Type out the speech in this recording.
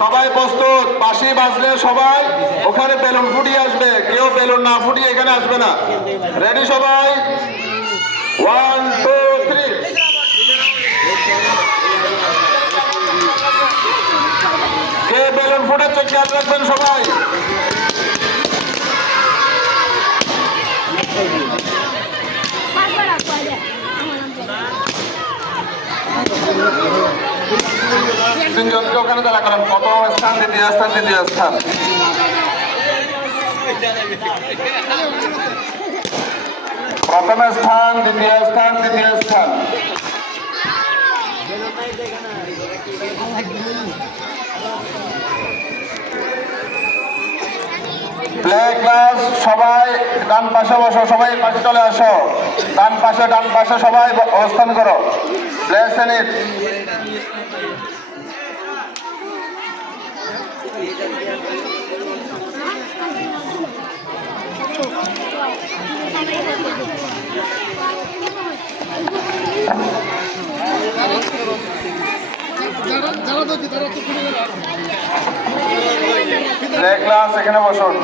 সবাই প্রস্তুত, বাঁশি বাজলে সবাই ওখানে বেলুন ফুটিয়ে আসবে, কেউ বেলুন না ফুটিয়ে এখানে আসবে না। রেডি সবাই? 1 2 3। কে বেলুন ফুটাচ্ছে খেয়াল রাখবেন সবাই। তিনজনকে ওখানে দাঁড়া করেন। প্রথম স্থান, দ্বিতীয় স্থান, তৃতীয় স্থান। প্রথম স্থান, দ্বিতীয় স্থান, তৃতীয় স্থান। প্লে ক্লাস সবাই ডান পাশে বসো, সবাই পাশে চলে আসো। ডান পাশে সবাই অবস্থান করো। Place it. প্লে ক্লাস এখানে বসুন।